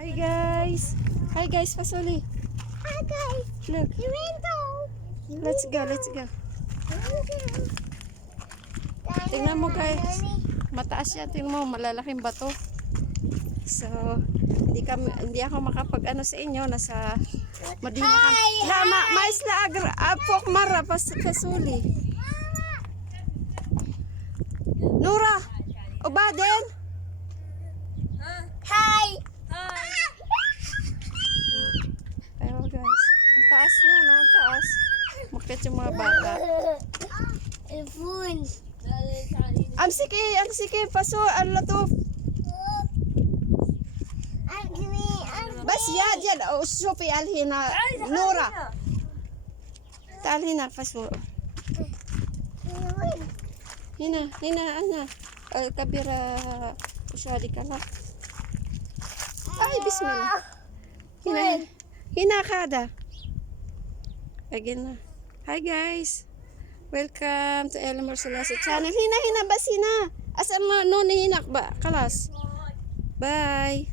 Hi guys. Hi guys, pasuli. Hi guys. Look. Window. Let's go, let's go. Tingnan mo guys. Mataas yan, tingnan mo, malalaking bato. So, hindi ako makapag ano sa inyo, nasa Madina ka. Lama, mais la apok mara pasuli. Nura, Obaden. Hi. Ayun guys, ang taas niya, no? Ang taas. Makit yung mga bata. Phone. Ang sige, paso, ano to? Bas ya, dyan, supi alhina, Nura. Alhina, paso. Hina, ana. Kabira, usyadi ka na. Ay, bismillah. Hina kada. Again na. Hi guys. Welcome to Elamor Salasa channel. Hina, basina. Asa mo, no, hinak ba? Kalas. Bye.